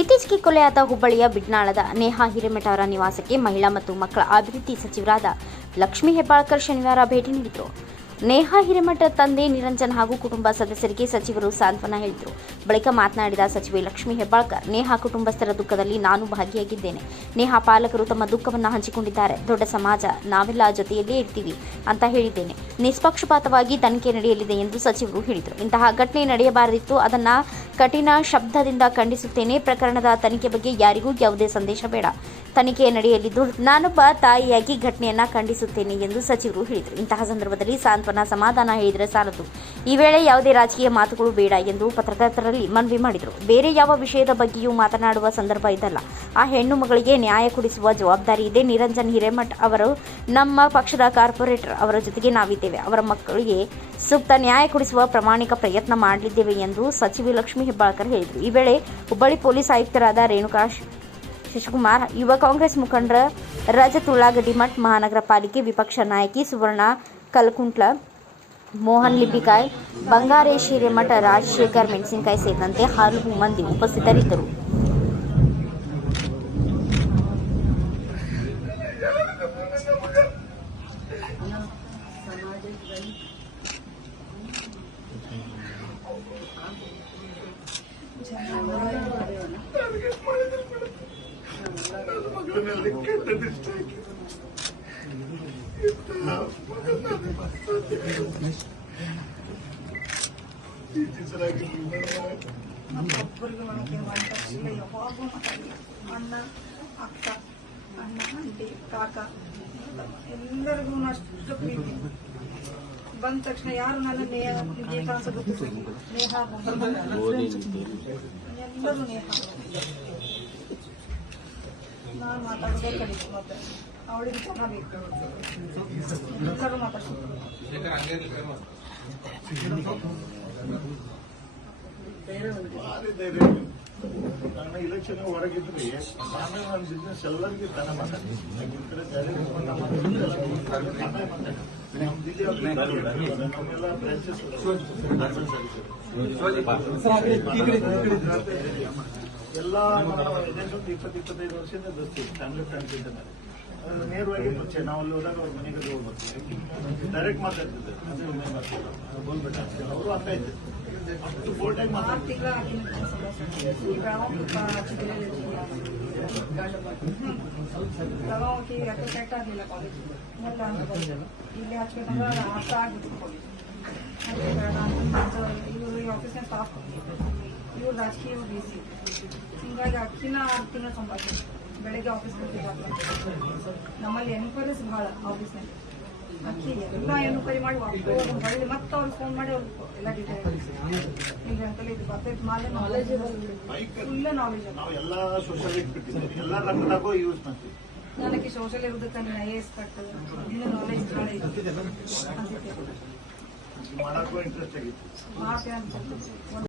ಇತ್ತೀಚೆಗೆ ಕೊಲೆಯಾದ ಹುಬ್ಬಳ್ಳಿಯ ಬಿಡ್ನಾಳದ ನೇಹಾ ಹಿರೇಮಠ ಅವರ ನಿವಾಸಕ್ಕೆ ಮಹಿಳಾ ಮತ್ತು ಮಕ್ಕಳ ಅಭಿವೃದ್ಧಿ ಸಚಿವರಾದ ಲಕ್ಷ್ಮೀ ಹೆಬ್ಬಾಳ್ಕರ್ ಶನಿವಾರ ಭೇಟಿ ನೀಡಿದರು. ನೇಹಾ ಹಿರೇಮಠ ತಂದೆ ನಿರಂಜನ್ ಹಾಗೂ ಕುಟುಂಬ ಸದಸ್ಯರಿಗೆ ಸಚಿವರು ಸಾಂತ್ವನ ಹೇಳಿದರು. ಬಳಿಕ ಮಾತನಾಡಿದ ಸಚಿವೆ ಲಕ್ಷ್ಮೀ ಹೆಬ್ಬಾಳ್ಕರ್, ನೇಹಾ ಕುಟುಂಬಸ್ಥರ ದುಃಖದಲ್ಲಿ ನಾನು ಭಾಗಿಯಾಗಿದ್ದೇನೆ. ನೇಹಾ ಪಾಲಕರು ತಮ್ಮ ದುಃಖವನ್ನು ಹಂಚಿಕೊಂಡಿದ್ದಾರೆ. ದೊಡ್ಡ ಸಮಾಜ, ನಾವೆಲ್ಲ ಜೊತೆಯಲ್ಲೇ ಇರ್ತೀವಿ ಅಂತ ಹೇಳಿದ್ದೇನೆ. ನಿಷ್ಪಕ್ಷಪಾತವಾಗಿ ತನಿಖೆ ನಡೆಯಲಿದೆ ಎಂದು ಸಚಿವರು ಹೇಳಿದರು. ಇಂತಹ ಘಟನೆ ನಡೆಯಬಾರದಿತ್ತು. ಅದನ್ನ ಕಠಿಣ ಶಬ್ದದಿಂದ ಖಂಡಿಸುತ್ತೇನೆ. ಪ್ರಕರಣದ ತನಿಖೆ ಬಗ್ಗೆ ಯಾರಿಗೂ ಯಾವುದೇ ಸಂದೇಶ ಬೇಡ. ತನಿಖೆ ನಡೆಯಲಿದ್ದು ನಾನೊಬ್ಬ ತಾಯಿಯಾಗಿ ಘಟನೆಯನ್ನ ಖಂಡಿಸುತ್ತೇನೆ ಎಂದು ಸಚಿವರು ಹೇಳಿದರು. ಇಂತಹ ಸಂದರ್ಭದಲ್ಲಿ ಸಾಂತ್ವನ ಸಮಾಧಾನ ಹೇಳಿದರೆ ಸಾಲದು. ಈ ವೇಳೆ ಯಾವುದೇ ರಾಜಕೀಯ ಮಾತುಗಳು ಬೇಡ ಎಂದು ಪತ್ರಕರ್ತರಲ್ಲಿ ಮನವಿ ಮಾಡಿದರು. ಬೇರೆ ಯಾವ ವಿಷಯದ ಬಗ್ಗೆಯೂ ಮಾತನಾಡುವ ಸಂದರ್ಭ ಇದಲ್ಲ. ಆ ಹೆಣ್ಣು ಮಗಳಿಗೆ ನ್ಯಾಯ ಕೊಡಿಸುವ ಜವಾಬ್ದಾರಿ ಇದೆ. ನಿರಂಜನ್ ಹಿರೇಮಠ್ ಅವರು ನಮ್ಮ ಪಕ್ಷದ ಕಾರ್ಪೊರೇಟರ್. ಅವರ ಜೊತೆಗೆ ನಾವಿದ್ದೇವೆ. ಅವರ ಮಕ್ಕಳಿಗೆ ಸೂಕ್ತ ನ್ಯಾಯ ಕೊಡಿಸುವ ಪ್ರಾಮಾಣಿಕ ಪ್ರಯತ್ನ ಮಾಡಲಿದ್ದೇವೆ ಎಂದು ಸಚಿವೆ ಲಕ್ಷ್ಮೀ ಹೆಬ್ಬಾಳ್ಕರ್ ಹೇಳಿದರು. ಈ ವೇಳೆ ಹುಬ್ಬಳ್ಳಿ ಪೊಲೀಸ್ ಆಯುಕ್ತರಾದ ರೇಣುಕಾ ಶಶಿಕುಮಾರ್ ಯುವ ಕಾಂಗ್ರೆಸ್ ಮುಖಂಡ ರಜತ್ ಉಳ್ಳಾಗಡ್ಡಿ ಮಠ್ ಮಹಾನಗರ ಪಾಲಿಕೆ ವಿಪಕ್ಷ ನಾಯಕಿ ಸುವರ್ಣ ಕಲ್ಕುಂಟ್ಲ ಮೋಹನ್ ಲಿಂಬಿಕಾಯ್ ಬಂಗಾರೇಶ್ ಹಿರೇಮಠ ರಾಜಶೇಖರ್ ಮೆಣಸಿನಕಾಯಿ ಸೇರಿದಂತೆ ಹಲವು ಮಂದಿ ಉಪಸ್ಥಿತರಿದ್ದರು ಮಗಳ ಮೇಲೆ ಕೆಟ್ಟ ದೃಷ್ಟಿ ಹಾಕಿ. ಟೀಚರಾಗಿರ್ಲಿಲ್ಲ. ಒಬ್ಬರಿಗೆ ನನಗೆ ಇಲ್ಲ ಯಾವಾಗೂ ಮಾತಾಡಿಲ್ಲ ಅಣ್ಣ ಅಕ್ಕ ಅಣ್ಣ ಆಂಟಿ ಕಾಕ ಎಲ್ಲರಿಗೂ ಅಷ್ಟು ಪ್ರೀತಿ ಬಂದ ತಕ್ಷಣ ಯಾರು ನನ್ನ ನೇಹ ಗೀತ ಅಂತ ಗೊತ್ತು ನೇಹ ಎಲ್ಲರೂ ನೇಹ ನಾನು ಮಾತಾಡೋದೇ ಕಲಿತು ಮತ್ತೆ ಅವಳಿಗೆ ಚೆನ್ನಾಗಿತ್ತು ಎಲ್ಲರೂ ಇದೆ. ನನ್ನ ಇಲೆಕ್ಷನ್ ಹೊರಗಿದ್ರಿ ನಾನು ನನ್ನ ಬಿಸ್ನೆಸ್ ಎಲ್ಲರಿಗೂ ತನ ಅವ್ರಿಗೆ ನಮ್ಮೆಲ್ಲ branches ಎಲ್ಲ ಏಜೆಂಟ್ ಇಪ್ಪತ್ತು ಇಪ್ಪತ್ತೈದು ವರ್ಷದಿಂದ ದೋಸ್ತಿ ಫ್ಯಾಮಿಲಿ ಫ್ರೆಂಡ್ಸ್ ನೇರವಾಗಿ ಪರಿಚಯ ನಾವು ಅಲ್ಲಿ ಹೋದಾಗ ಅವ್ರ ಮನೆಗೆ ಹೋಗ್ಬೇಕು ಡೈರೆಕ್ಟ್ ಮಾತಾಡ್ತಿದ್ದೆ ಅದು ಬಂದ್ಬಿಟ್ಟ ಅವರು ಅರ್ಥ ಆಯ್ತು. ಅಷ್ಟು ಬೋಲ್ಟಾಗಿ ಮಾತಾಡ್ತಿದ್ದೆ ಕಾಲೇಜ್ ಇಲ್ಲಿ ಹಚ್ಬೇಕಂದ್ರೆ ಅರ್ಥ ಆಗ್ಬಿಟ್ಟು ಕಾಲೇಜ್ ಇವರು ಈ ಆಫೀಸ್ನ ಸ್ಟಾಫ್ ರಾಜಕೀಯ ಬಿ ಸಿ ಹಿಂಗಾಗಿ ಅಕ್ಕಿನ ತಿಂಗಳ ಸಂಪಾದನೆ ಬೆಳಗ್ಗೆ ಆಫೀಸ್ ನಮ್ಮಲ್ಲಿ ಎನ್ಕ್ವೈರೀಸ್ ಭಾಳ ಆಫೀಸ್ನಲ್ಲಿ ಅಕ್ಕಿ ಎಲ್ಲ ಎನ್ಕ್ವೈರಿ ಮಾಡಿ ಹೊಳ್ಳಿ ಮತ್ತೆ ಅವ್ರಿಗೆ ಫೋನ್ ಮಾಡಿ ಅವ್ರು ಎಲ್ಲ ಡೀಟೇಲ್ ಈಗ ಅಂತಲ್ಲಿ ಇದು ಬರ್ತೈತೆ. ಮಾಲೆ ನಾಲೆಜ್ ಫುಲ್ ನಾಲೆಜ್ ನಾವು ಎಲ್ಲ ಸೋಷಲ್ ಬಿಟ್ಟಿದ್ದೀವಿ. ಎಲ್ಲ ರಂಗದಾಗೂ ಯೂಸ್ ಮಾಡ್ತೀವಿ. ನನಗೆ ಸೋಷಲ್ ಇರೋದಕ್ಕೆ ಐ ಎಸ್ ಕಟ್ ಇನ್ನು ನಾಲೆಜ್ ಭಾಳ ಇದೆ. ಮಾಡೋಕ್ಕೂ ಇಂಟ್ರೆಸ್ಟ್ ಆಗಿತ್ತು. ಮಾಡ್ತೇನೆ ಅಂತ